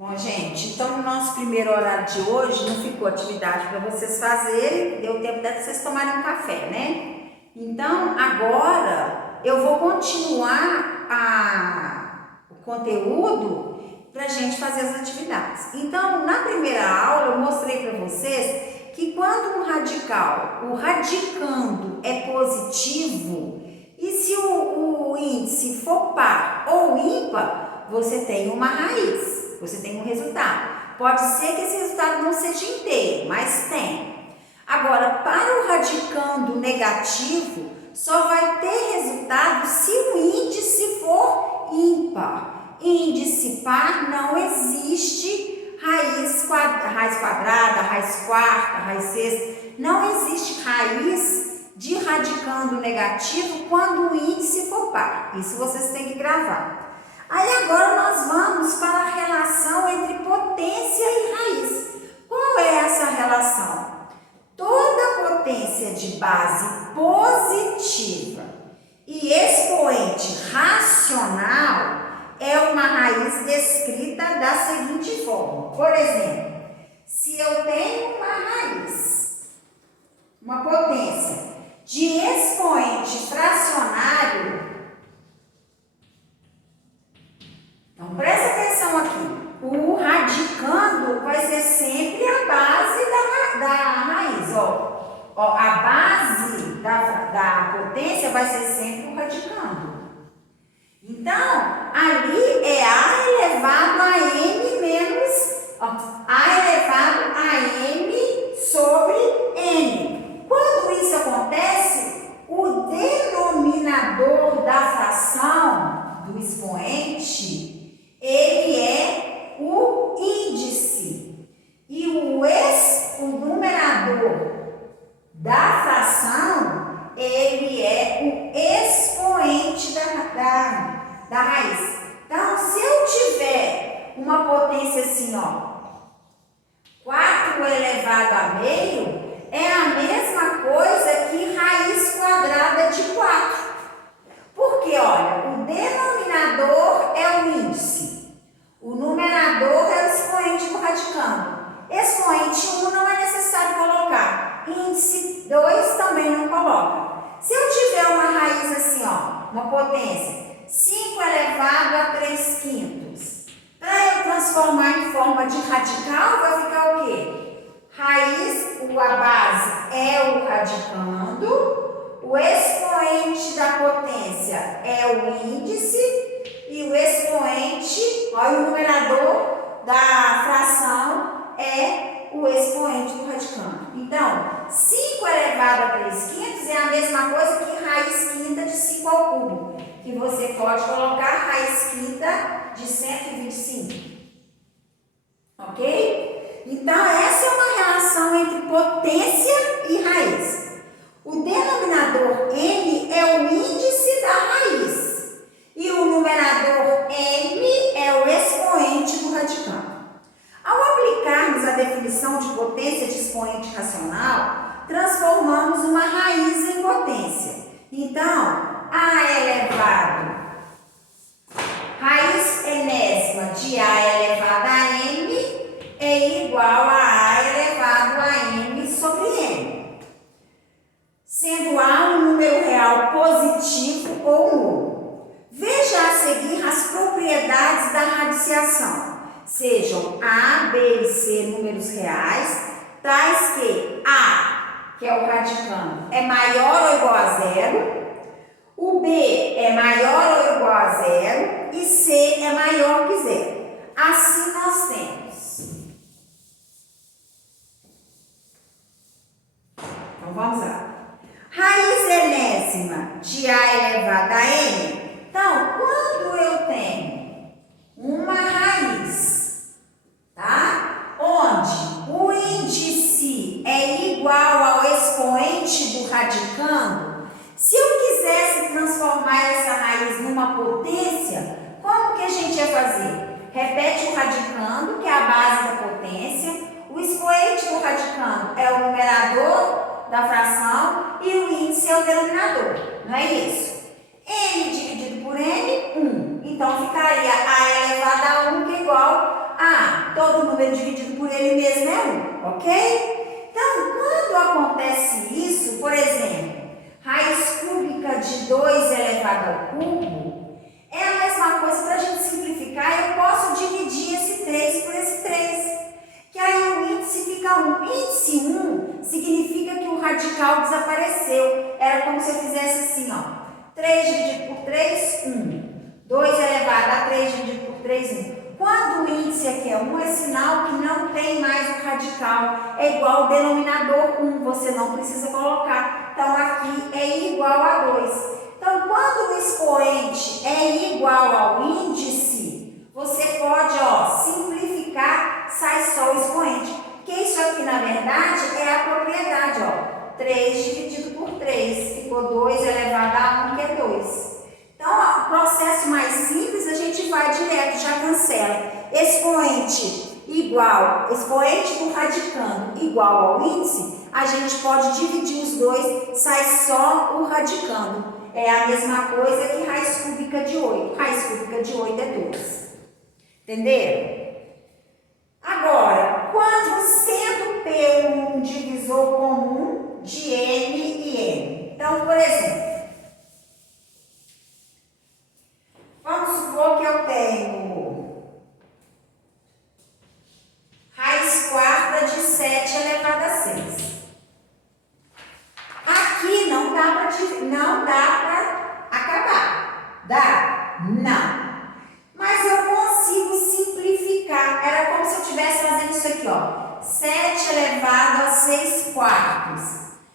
Bom, gente, então no nosso primeiro horário de hoje não ficou atividade para vocês fazerem, deu tempo de vocês tomarem um café, né? Então, agora eu vou continuar o conteúdo para a gente fazer as atividades. Então, na primeira aula eu mostrei para vocês que quando o radicando é positivo, e se o índice for par ou ímpar, você tem uma raiz, você tem um resultado. Pode ser que esse resultado não seja inteiro, mas tem. Agora, para o radicando negativo, só vai ter resultado se o índice for ímpar. Índice par não existe raiz quadrada, raiz quarta, raiz sexta. Não existe raiz de radicando negativo quando o índice for par. Isso vocês têm que gravar. Aí agora nós vamos para a relação entre potência e raiz. Qual é essa relação? Toda potência de base positiva e expoente racional é uma raiz descrita da seguinte forma. Por exemplo, se eu tenho uma raiz, uma potência de expoente fracionário, então presta atenção aqui, o radicando vai ser sempre a base da raiz, a base da potência vai ser sempre o radicando. Então, ali é A elevado a N menos, A elevado a N sobre N. Quando isso acontece, o denominador da fração do expoente, ele é o índice. E o numerador da fração, ele é o expoente da raiz. Então, se eu tiver uma potência assim, 4 elevado a meio, é a mesma coisa que raiz quadrada de 4. Porque, olha, o denominador é o índice, o numerador é o expoente do radicando. Expoente 1 não é necessário colocar, índice 2 também não coloca. Se eu tiver uma raiz assim, uma potência, 5 elevado a 3 quintos, para eu transformar em forma de radical, vai ficar o quê? Raiz, a base é o radicando, o expoente da potência é o índice e o expoente, o numerador da fração é o expoente do radicando. Então, 5 elevado a 3 quintos é a mesma coisa que raiz quinta de 5 ao cubo, que você pode colocar raiz quinta de 125. Ok? Então, essa é uma relação entre potência e raiz. O denominador N é o índice da raiz e o numerador M é o expoente do radicando. Ao aplicarmos a definição de potência de expoente racional, transformamos uma raiz em potência. Então, A elevado, raiz enésima de A elevado a N é igual a A elevado a N sobre N, sendo A um número real positivo ou nulo. Veja a seguir as propriedades da radiciação. Sejam A, B e C números reais, tais que A, que é o radicando, é maior ou igual a zero, o B é maior ou igual a zero e C é maior que zero. Assim nós temos. Então vamos lá. Raiz enésima de A elevado a N. Então, quando eu tenho uma raiz, tá? Onde o índice é igual ao expoente do radicando, se eu quisesse transformar essa raiz numa potência, como que a gente ia fazer? Repete o radicando, que é a base da potência, o expoente do radicando é o numerador da fração e o índice é o denominador, não é isso? N dividido por N, 1. Então, ficaria A elevado a 1, que é igual a todo número dividido por ele mesmo é 1, ok? Então, quando acontece isso, por exemplo, raiz cúbica de 2 elevado ao cubo, é a mesma coisa. Para a gente simplificar, eu posso dividir esse 3 por esse 3, que aí o índice fica 1. Índice 1 significa que o radical desapareceu. Era como se eu fizesse assim, ó. 3 dividido por 3, 1. 2 elevado a 3 dividido por 3, 1. Quando o índice aqui é 1, é sinal que não tem mais o radical. É igual ao denominador 1, você não precisa colocar. Então, aqui é igual a 2. Então, quando o expoente é igual ao índice, você pode, ó, simplificar, sai só o expoente. Porque isso aqui, na verdade, é a propriedade, ó. 3 dividido por 3, ficou 2 elevado a 1, que é 2. Então, o processo mais simples, a gente vai direto, já cancela. Expoente do radicando igual ao índice, a gente pode dividir os dois, sai só o radicando. É a mesma coisa que raiz cúbica de 8. Raiz cúbica de 8 é 2. Entenderam? Agora, quando sendo P um divisor comum de N e N. Então, por exemplo, vamos supor que eu tenho raiz quarta de 7 elevado a 6. Aqui não dá para acabar. Dá? Não. Mas eu consigo simplificar. Era como se eu estivesse fazendo isso aqui, ó. 7 elevado a 6 quartos.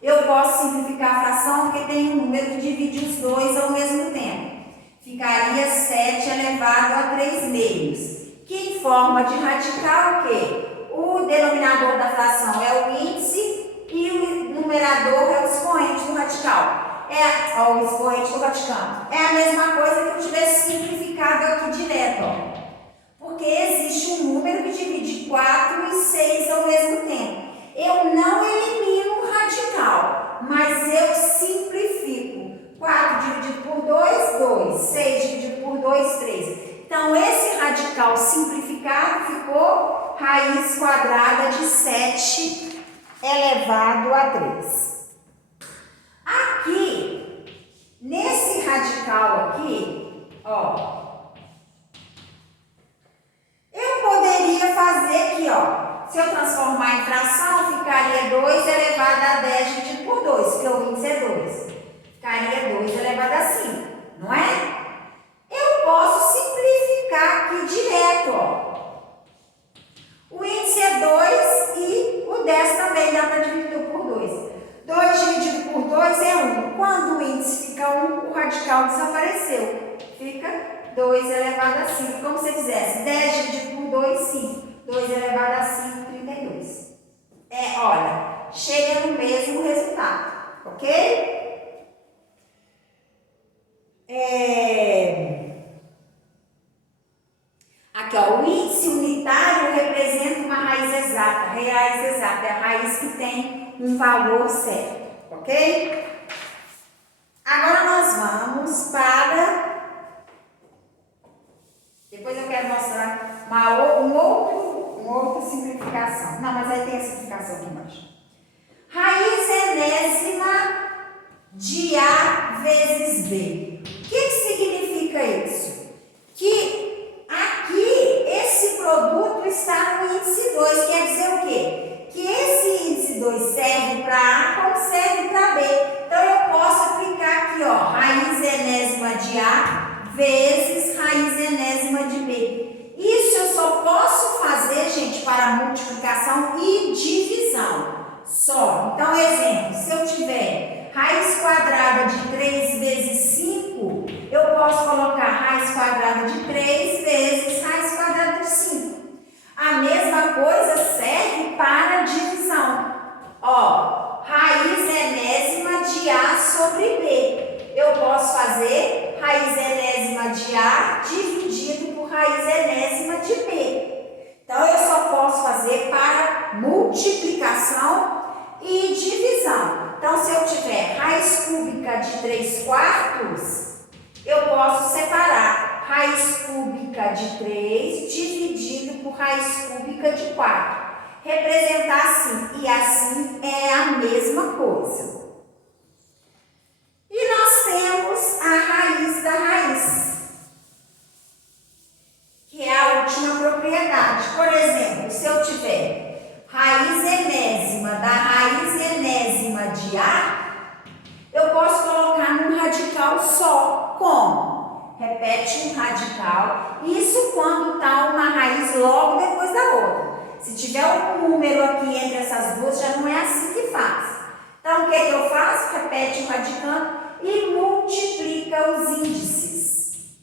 Eu posso simplificar a fração porque tem um número que divide os dois ao mesmo tempo. Ficaria 7 elevado a 3 meios. Que em forma de radical, o quê? O denominador da fração é o índice e o numerador é o expoente do radical. O expoente do radicando. É a mesma coisa que eu tivesse simplificado aqui direto, ó. Porque existe um número que divide 4 e 6 ao mesmo tempo. Eu não elimino o radical, mas eu simplifico. 4 dividido por 2, 2. 6 dividido por 2, 3. Então, esse radical simplificado ficou raiz quadrada de 7 elevado a 3. Aqui, nesse radical aqui, ó, eu poderia fazer aqui, ó, se eu transformar em fração, ficaria 2 elevado a 10 dividido por 2, porque o índice é 2. Ficaria 2 elevado a 5, não é? Eu posso simplificar aqui direto, ó. O índice é 2 e o 10 também dá para dividir por 2. 2 dividido por 2 é 1. Quando o índice fica 1, o radical desapareceu. Fica 2 elevado a 5. Como se fizesse 10 dividido por 2, 5. 2 elevado a 5, 32. Olha, chega no mesmo resultado, ok? Aqui, ó, o índice unitário representa uma raiz exata. Raiz exata é a raiz que tem um valor certo, ok? Agora nós vamos para... Depois eu quero mostrar uma outra simplificação. Não, mas aí tem a simplificação aqui embaixo. Raiz enésima de A vezes B. O que significa isso? Que aqui esse produto está no índice 2. Quer dizer o quê? Que esse índice 2 serve para A como serve para B. Então eu posso aplicar aqui, ó, raiz enésima de A vezes raiz enésima de B. Isso eu só posso fazer, gente, para multiplicação e divisão. Só. Então, exemplo, se eu tiver raiz quadrada de 3 vezes 5, eu posso colocar raiz quadrada de 3 vezes raiz quadrada de 5. A mesma coisa serve para divisão. Ó, raiz enésima de A sobre B. Eu posso fazer raiz enésima de A dividido por raiz enésima de B. Então, eu só posso fazer para multiplicação e divisão. Então, se eu tiver raiz cúbica de 3 quartos, eu posso separar raiz cúbica de 3 dividido por raiz cúbica de 4. Representar assim e assim é a mesma coisa. E nós temos a raiz da raiz, que é a última propriedade. Por exemplo, se eu tiver raiz enésima da raiz enésima de A, eu posso colocar num radical só. Como? Repete um radical. Isso quando está uma raiz logo depois da outra. Se tiver um número aqui entre essas duas, já não é assim que faz. Então, o que eu faço? Repete o radicando e multiplica os índices.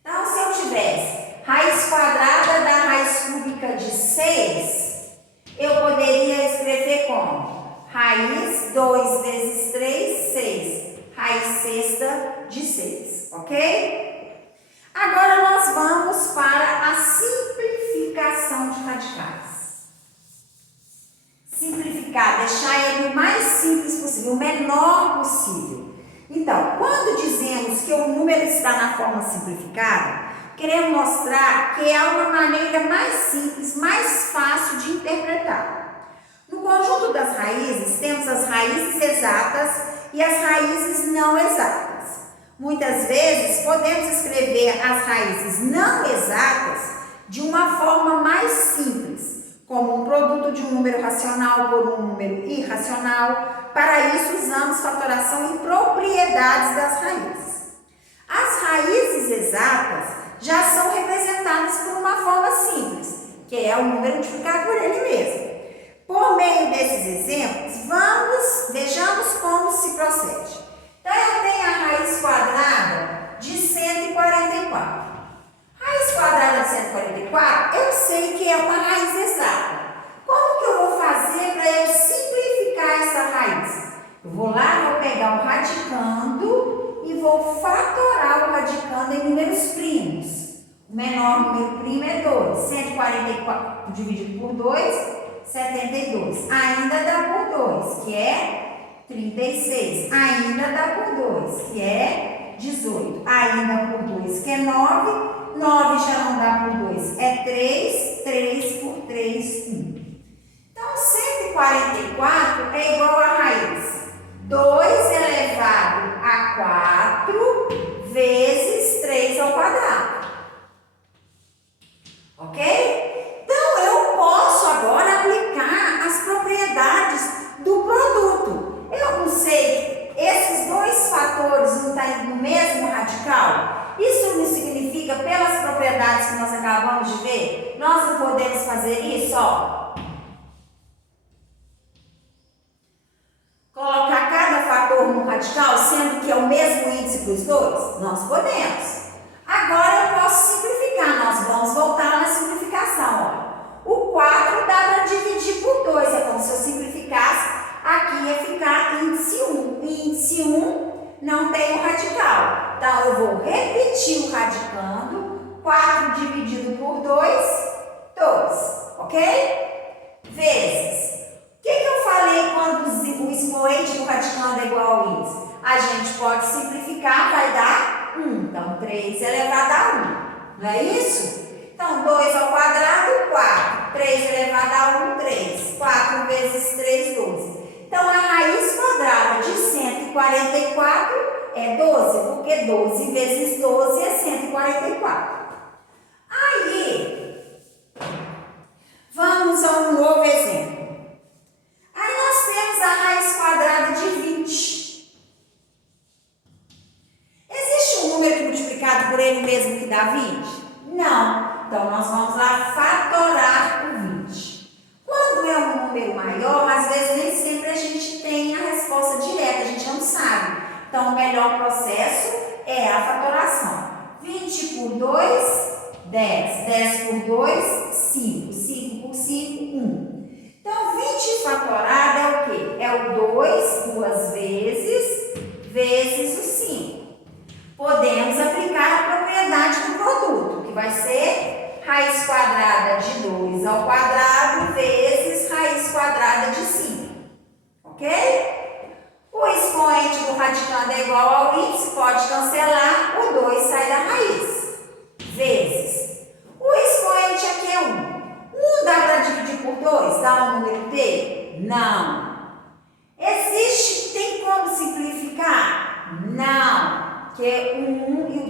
Então, se eu tivesse raiz quadrada da raiz cúbica de 6, eu poderia escrever como? Raiz 2 vezes 3, 6. Raiz sexta de 6, ok? Agora nós vamos para a simplificação de radicais. Simplificar, deixar ele o mais simples possível, o menor possível. Então, quando dizemos que o número está na forma simplificada, queremos mostrar que é uma maneira mais simples, mais fácil de interpretar. No conjunto das raízes, temos as raízes exatas e as raízes não exatas. Muitas vezes, podemos escrever as raízes não exatas de uma forma mais simples, como um produto de um número racional por um número irracional. Para isso, usamos fatoração e propriedades das raízes. As raízes exatas já são representadas por uma forma simples, que é o número multiplicado por ele mesmo. Por meio desses exemplos, vejamos como se procede. Então, eu tenho a raiz quadrada de 144. Raiz quadrada de 144, eu sei que é uma raiz exata. Como que eu vou fazer para eu simplificar essa raiz? Eu vou lá, vou pegar o radicando e vou fatorar o radicando em números primos. O menor número primo é 2. 144 dividido por 2, 72. Ainda dá por 2, que é 36. Ainda dá por 2, que é 18. Ainda por 2, que é 9. 9 já não dá por 2, é 3. 3 por 3, 1. Então, 144 é igual a raiz 2 elevado a 4 vezes 3 ao quadrado. Ok? Então, eu posso agora aplicar as propriedades do produto. Eu não sei, esses dois fatores não estão no mesmo radical? Isso não significa, pelas propriedades que nós acabamos de ver, nós não podemos fazer isso, ó. Colocar cada fator no radical, sendo que é o mesmo índice para os dois? Nós podemos. Agora eu posso simplificar, nós vamos voltar na simplificação, ó. O 4 dá para dividir por 2, é como se eu simplificasse, aqui ia ficar índice 1. Índice 1 não tem o radical. Então, eu vou repetir o radicando. 4 dividido por 2, 2. Ok? Vezes. O que eu falei quando o expoente do radicando é igual ao índice? A gente pode simplificar, vai dar 1. Então, 3 elevado a 1. Não é isso? Então, 2 ao quadrado, 4. 3 elevado a 1, 3. 4 vezes 3, 12. Então, a raiz quadrada de 144 é 12, porque 12 vezes 12 é 144. Aí, vamos a um novo exemplo. Aí, nós temos a raiz quadrada de 20. Existe um número multiplicado por ele mesmo que dá 20? Não. Então, nós vamos lá fatorar o 20. Quando é um número maior, às vezes nem sempre a gente tem a resposta direta, a gente não sabe. Então, o melhor processo é a fatoração. 20 por 2, 10. 10 por 2, 5. 5 por 5, 1. Então, 20 fatorado é o quê? É o 2 duas vezes, vezes o 5. Podemos aplicar a propriedade do produto, que vai ser raiz quadrada de 2 ao quadrado vezes raiz quadrada de 5. Ok? O expoente do radicando é igual ao índice, pode cancelar, o 2 sai da raiz. Vezes. O expoente aqui é 1.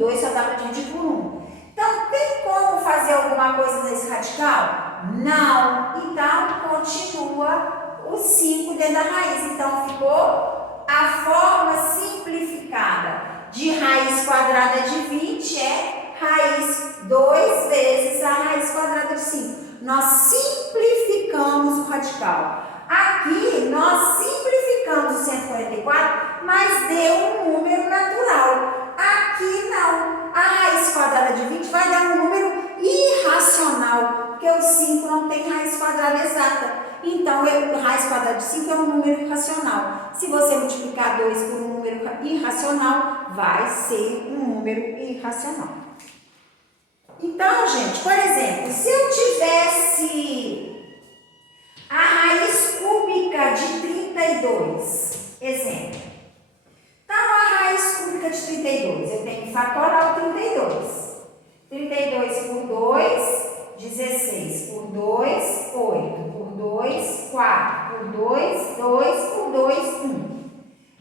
2 só dá para dividir por 1. Então, tem como fazer alguma coisa nesse radical? Não. Então, continua o 5 dentro da raiz. Então, ficou a forma simplificada de raiz quadrada de 20 é raiz 2 vezes a raiz quadrada de 5. Nós simplificamos o radical. Aqui, nós simplificamos o 144, mas deu um número natural. Aqui, não. A raiz quadrada de 20 vai dar um número irracional, porque o 5 não tem raiz quadrada exata. Então, a raiz quadrada de 5 é um número irracional. Se você multiplicar 2 por um número irracional, vai ser um número irracional. Então, gente, por exemplo, se eu tivesse a raiz cúbica de 32, exemplo. Então, a raiz cúbica de 32, eu tenho que fatorar o 32. 32 por 2, 16 por 2, 8 por 2, 4 por 2, 2 por 2, 1.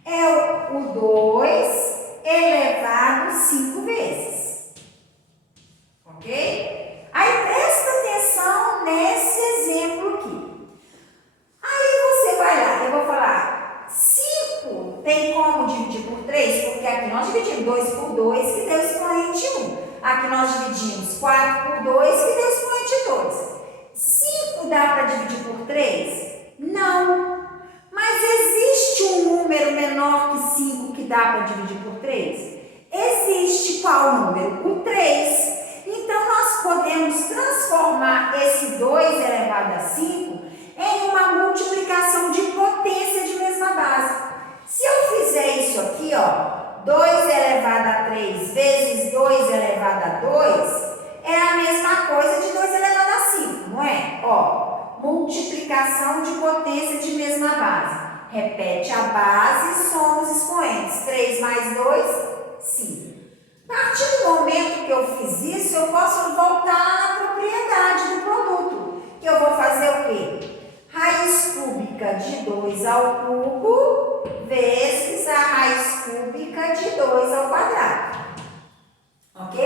É o 2 elevado 5 vezes. Ok? Aí, presta atenção nesse exemplo aqui. Aí, você vai lá, eu vou falar, 5 tem como dividir por 3? Porque aqui nós dividimos 2 por 2, que deu expoente 1. Aqui nós dividimos 4 por 2, que deu expoente 2. 5 dá para dividir por 3? Não. Mas existe um número menor que 5 que dá para dividir por 3? Existe qual número? O 3. Então, nós podemos transformar esse 2 elevado a 5 em uma multiplicação de potência de mesma base. Se eu fizer isso aqui, ó, 2 elevado a 3 vezes 2 elevado a 2, é a mesma coisa de 2 elevado a 5, não é? Ó, multiplicação de potência de mesma base. Repete a base e soma os expoentes. 3 mais 2, 5. A partir do momento que eu fiz isso, eu posso voltar na propriedade do produto. Que eu vou fazer o quê? Raiz cúbica de 2 ao cubo vezes a raiz cúbica de 2 ao quadrado. Ok?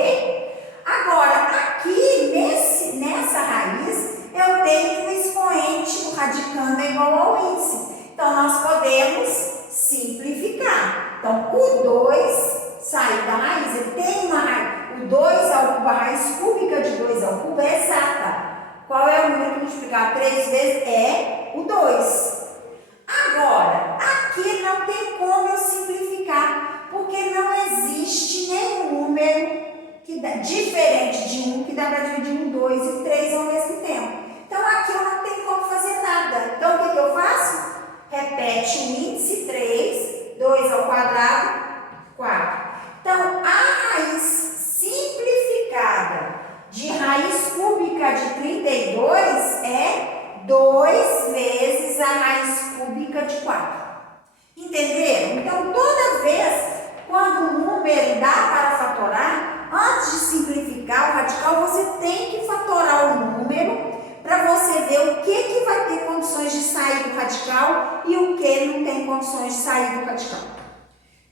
Agora, aqui nessa raiz, eu tenho que o expoente, o radicando, é igual ao índice. Então, nós podemos simplificar. Então, o 2 sai da raiz, ele tem uma raiz. O 2 ao cubo, a raiz cúbica de 2 ao cubo é exata. Qual é o número que multiplicar 3 vezes? É o 2. Agora, aqui não tem como eu simplificar, porque não existe nenhum número que dá, diferente de 1 que dá para dividir um 2 e o 3 ao mesmo tempo. Então, aqui eu não tenho como fazer nada. Então, o que eu faço? Repete o índice 3, 2 ao quadrado, 4. Então, a raiz simplificada de raiz cúbica de 32 é 2 vezes a raiz cúbica de 4. Entenderam? Então, toda vez quando o número dá para fatorar, antes de simplificar o radical, você tem que fatorar o número para você ver o que vai ter condições de sair do radical e o que não tem condições de sair do radical.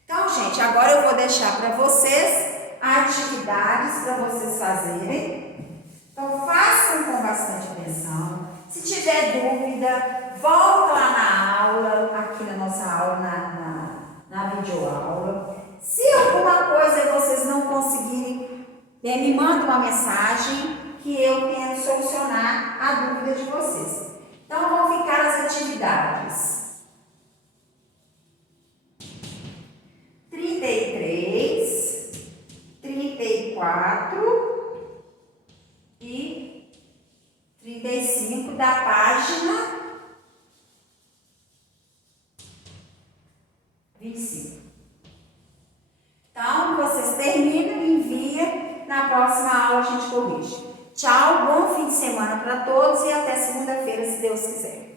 Então, gente, agora eu vou deixar para vocês atividades para vocês fazerem. Então, façam com bastante atenção. Se tiver dúvida, volta lá na aula, aqui na nossa aula, na videoaula. Se alguma coisa vocês não conseguirem, me manda uma mensagem que eu tento solucionar a dúvida de vocês. Então, vão ficar as atividades. 33, 34 e 35 da página 25. Então, vocês terminam e enviam. Na próxima aula a gente corrige. Tchau, bom fim de semana para todos e até segunda-feira, se Deus quiser.